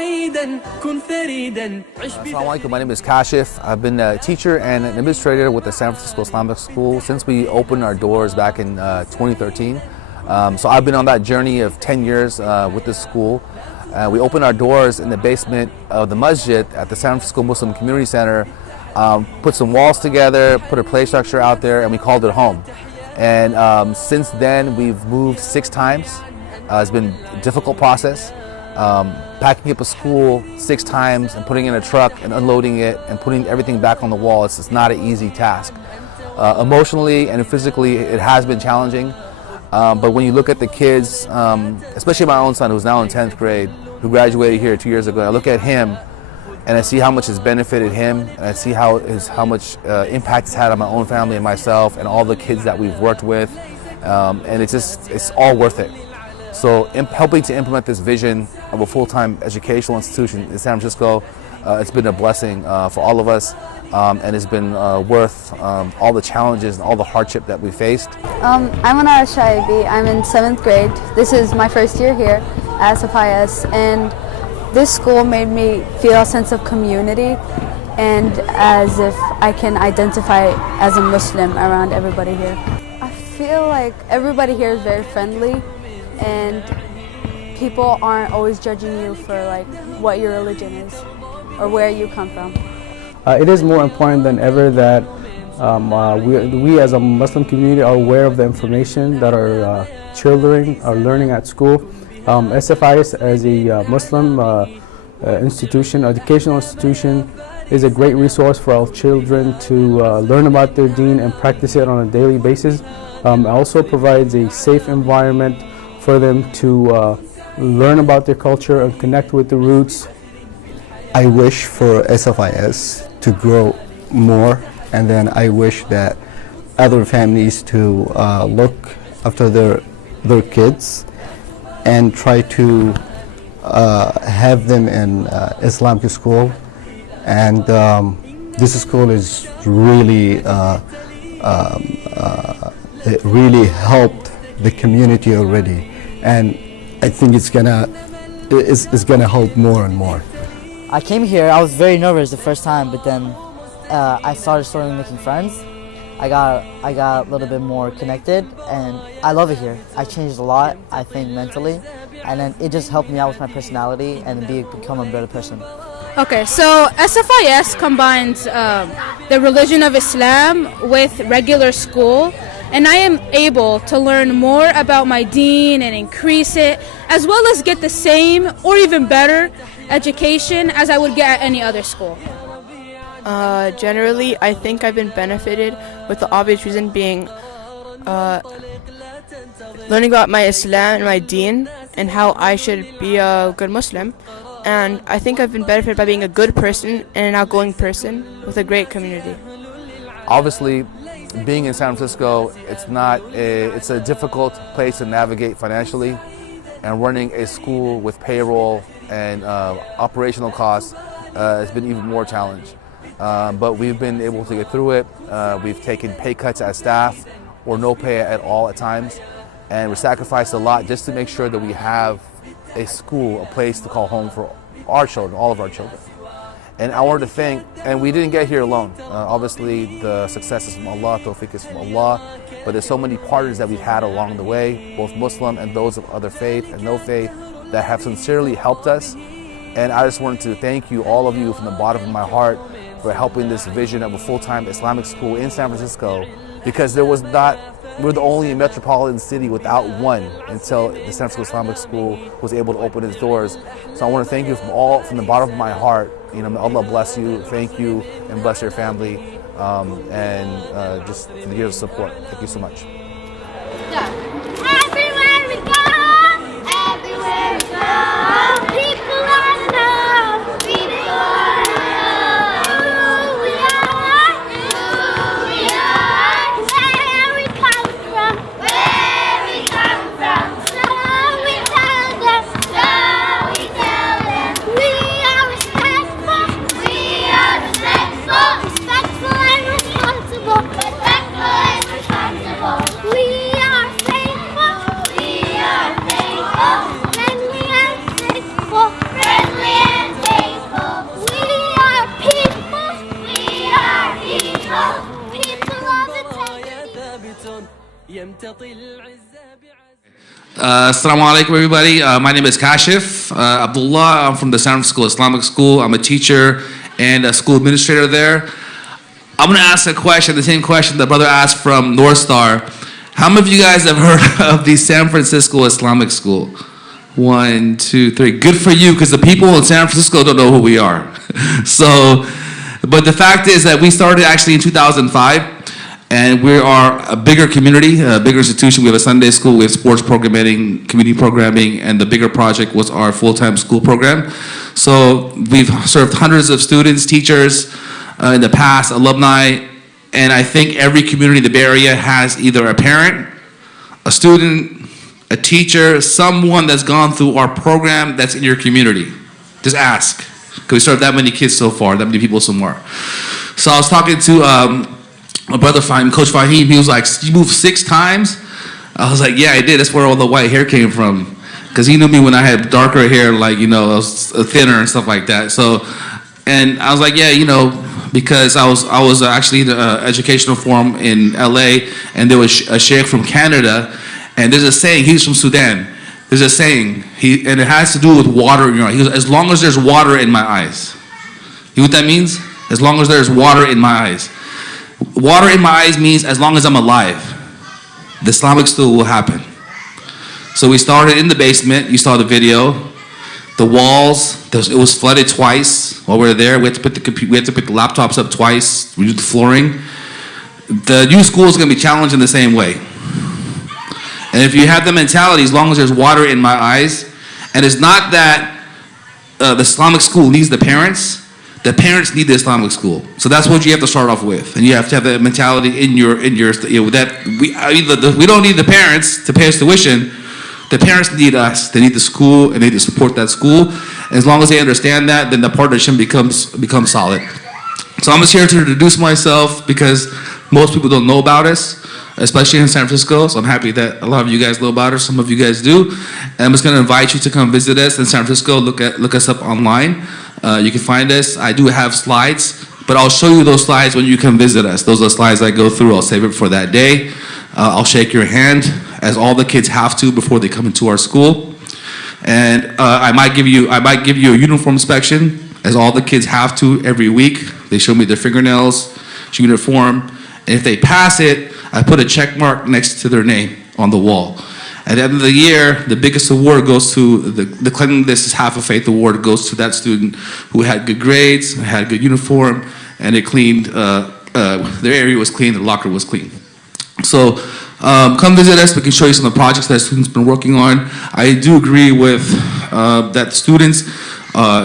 Assalamu alaikum, my name is Kashif. I've been a teacher and an administrator with the San Francisco Islamic School since we opened our doors back in 2013. So I've been on that journey of 10 years with this school. We opened our doors in the basement of the masjid at the San Francisco Muslim Community Center, put some walls together, put a play structure out there, and we called it home. And since then, we've moved 6 times. It's been a difficult process. Packing up a school 6 times and putting it in a truck and unloading it and putting everything back on the wall, it's not an easy task. Emotionally and physically, it has been challenging. But when you look at the kids, especially my own son who's now in 10th grade, who graduated here 2 years ago, I look at him and I see how much it's benefited him, and I see how much impact it's had on my own family and myself and all the kids that we've worked with, and it's all worth it. So helping to implement this vision of a full-time educational institution in San Francisco, it's been a blessing for all of us, and it's been worth all the challenges and all the hardship that we faced. I'm Anar Shaibi. I'm in 7th grade. This is my first year here at SFIS, and this school made me feel a sense of community and as if I can identify as a Muslim around everybody here. I feel like everybody here is very friendly, and people aren't always judging you for like what your religion is or where you come from. It is more important than ever that we as a Muslim community are aware of the information that our children are learning at school. SFIS as a Muslim institution, educational institution, is a great resource for our children to learn about their deen and practice it on a daily basis. It also provides a safe environment for them to learn about their culture and connect with the roots. I wish for SFIS to grow more, and then I wish that other families to look after their kids and try to have them in Islamic school. And this school is really it really helped the community already, and I think it's gonna help more and more. I came here, I was very nervous the first time, but then I started making friends. I got a little bit more connected, and I love it here. I changed a lot, I think, mentally, and then it just helped me out with my personality and become a better person. Okay, so SFIS combines the religion of Islam with regular school, and I am able to learn more about my deen and increase it, as well as get the same or even better education as I would get at any other school. Generally, I think I've been benefited with the obvious reason being learning about my Islam and my deen and how I should be a good Muslim. And I think I've been benefited by being a good person and an outgoing person with a great community. Obviously, being in San Francisco, it's a difficult place to navigate financially, and running a school with payroll and operational costs has been even more challenging. But we've been able to get through it. We've taken pay cuts as staff or no pay at all at times, and we sacrificed a lot just to make sure that we have a school, a place to call home for our children, all of our children. And I wanted to thank, and we didn't get here alone. Obviously the success is from Allah, tawfiq is from Allah, but there's so many partners that we've had along the way, both Muslim and those of other faith and no faith, that have sincerely helped us. And I just wanted to thank you, all of you, from the bottom of my heart, for helping this vision of a full-time Islamic school in San Francisco, because we're the only metropolitan city without one until the San Francisco Islamic School was able to open its doors. So I want to thank you from the bottom of my heart. You know, may Allah bless you, thank you, and bless your family, and just for the years of support. Thank you so much. Everywhere we go, people are know, people are who we are, where we come from, so we tell them, we are respectful and responsible, we are faithful. Assalamu alaikum, everybody. My name is Kashif. Abdullah. I'm from the San Francisco Islamic School. I'm a teacher and a school administrator there. I'm going to ask a question, the same question the brother asked from North Star. How many of you guys have heard of the San Francisco Islamic School? 1, 2, 3. Good for you, because the people in San Francisco don't know who we are. But the fact is that we started actually in 2005. And we are a bigger community, a bigger institution. We have a Sunday school, we have sports programming, community programming, and the bigger project was our full-time school program. So we've served hundreds of students, teachers in the past, alumni, and I think every community in the Bay Area has either a parent, a student, a teacher, someone that's gone through our program that's in your community. Just ask, because we served that many kids so far, that many people so far. So I was talking to my brother, Coach Fahim. He was like, "You moved 6 times?" I was like, "Yeah, I did. That's where all the white hair came from." Because he knew me when I had darker hair, like, I was thinner and stuff like that. So, and I was like, "Yeah, because I was actually in an educational forum in LA, and there was a sheikh from Canada, and there's a saying, he's from Sudan. There's a saying, and it has to do with water in your eyes. He goes, as long as there's water in my eyes. You know what that means? As long as there's water in my eyes. Water in my eyes means as long as I'm alive, the Islamic school will happen. So we started in the basement. You saw the video. The walls, it was flooded twice while we were there. We had to put the laptops up twice. We did the flooring. The new school is going to be challenged in the same way. And if you have the mentality, as long as there's water in my eyes, and it's not that the Islamic school needs the parents need the Islamic school. So that's what you have to start off with, and you have to have that mentality in your that we don't need the parents to pay us tuition. The parents need us. They need the school, and they need to support that school. And as long as they understand that, then the partnership becomes solid. So I'm just here to introduce myself because most people don't know about us, especially in San Francisco. So I'm happy that a lot of you guys know about us. Some of you guys do. And I'm just going to invite you to come visit us in San Francisco. Look us up online. You can find us. I do have slides, but I'll show you those slides when you come visit us. Those are the slides I go through. I'll save it for that day. I'll shake your hand, as all the kids have to before they come into our school. And I might give you a uniform inspection, as all the kids have to every week. They show me their fingernails, uniform, and if they pass it, I put a check mark next to their name on the wall. At the end of the year, the biggest award goes to the Cleanliness is Half a Faith award goes to that student who had good grades, had good uniform, and they cleaned, their area was clean, their locker was clean. So come visit us. We can show you some of the projects that students have been working on. I do agree with that students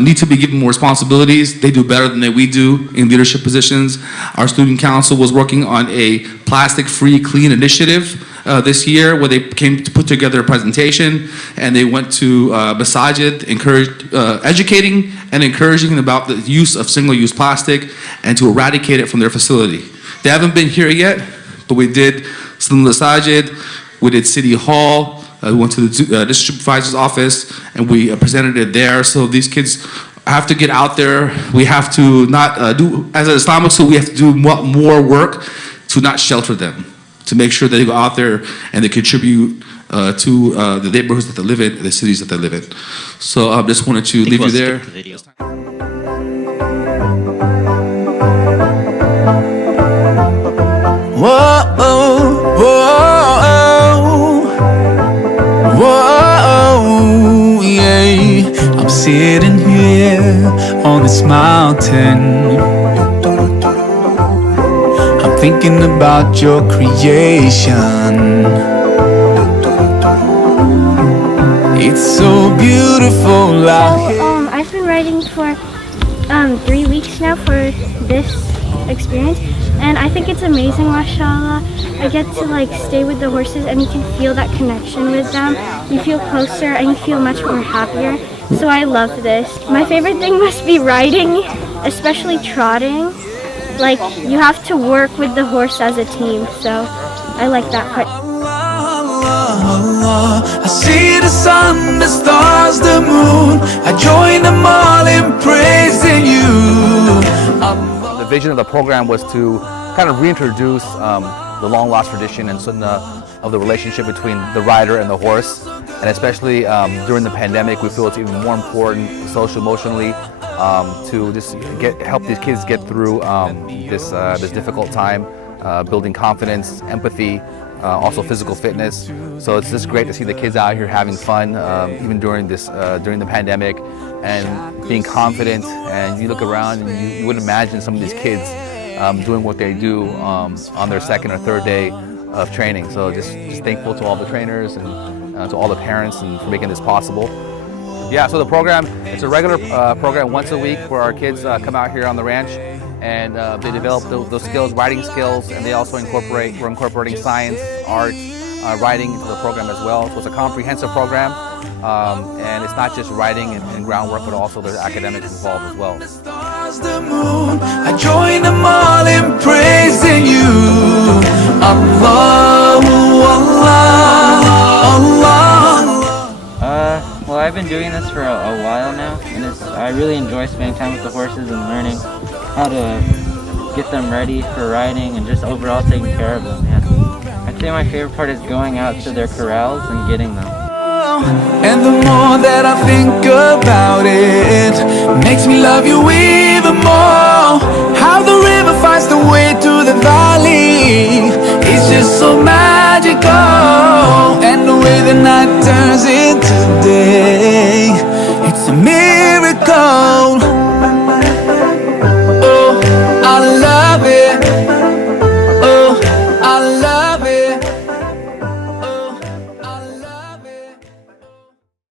need to be given more responsibilities. They do better than we do in leadership positions. Our student council was working on a plastic-free clean initiative this year, where they came to put together a presentation, and they went to Masajid, educating and encouraging about the use of single-use plastic and to eradicate it from their facility. They haven't been here yet, but we did some Masajid, we did City Hall, we went to the district supervisor's office, and we presented it there. So these kids have to get out there. We have to not as an Islamic school, we have to do more work to not shelter them, to make sure that they go out there and they contribute to the neighborhoods that they live in, the cities that they live in. So I just wanted to leave you there. Whoa, yeah. I'm sitting here on this mountain. I'm thinking about your creation. It's so beautiful out here. I've been riding for 3 weeks now for this experience, and I think it's amazing, mashallah. I get to stay with the horses, and you can feel that connection with them. You feel closer and you feel much more happier. So I love this. My favorite thing must be riding, especially trotting. You have to work with the horse as a team, so I like that part. I see the sun, the stars, the moon. I join them all in praising you. The vision of the program was to kind of reintroduce the long lost tradition and sunnah of the relationship between the rider and the horse. And especially during the pandemic, we feel it's even more important, social, emotionally, to just help these kids get through this difficult time, building confidence, empathy, also physical fitness. So it's just great to see the kids out here having fun, even during the pandemic, and being confident. And you look around and you wouldn't imagine some of these kids doing what they do on their second or third day of training. So just thankful to all the trainers and to all the parents and for making this possible. Yeah, so the program, it's a regular program once a week where our kids come out here on the ranch and they develop those skills, riding skills, and we're incorporating science, art, riding into the program as well. So it's a comprehensive program, and it's not just riding and groundwork, but also there's academics involved as well. I join them all in praising you. Allah, Allah, Allah. Well, I've been doing this for a while now, and I really enjoy spending time with the horses and learning how to get them ready for riding and just overall taking care of them. Yeah. I'd say my favorite part is going out to their corrals and getting them. And the more that I think about it, makes me love you even more. How the river finds the way to the valley, it's just so magical. And the way the night turns into day, it's a miracle.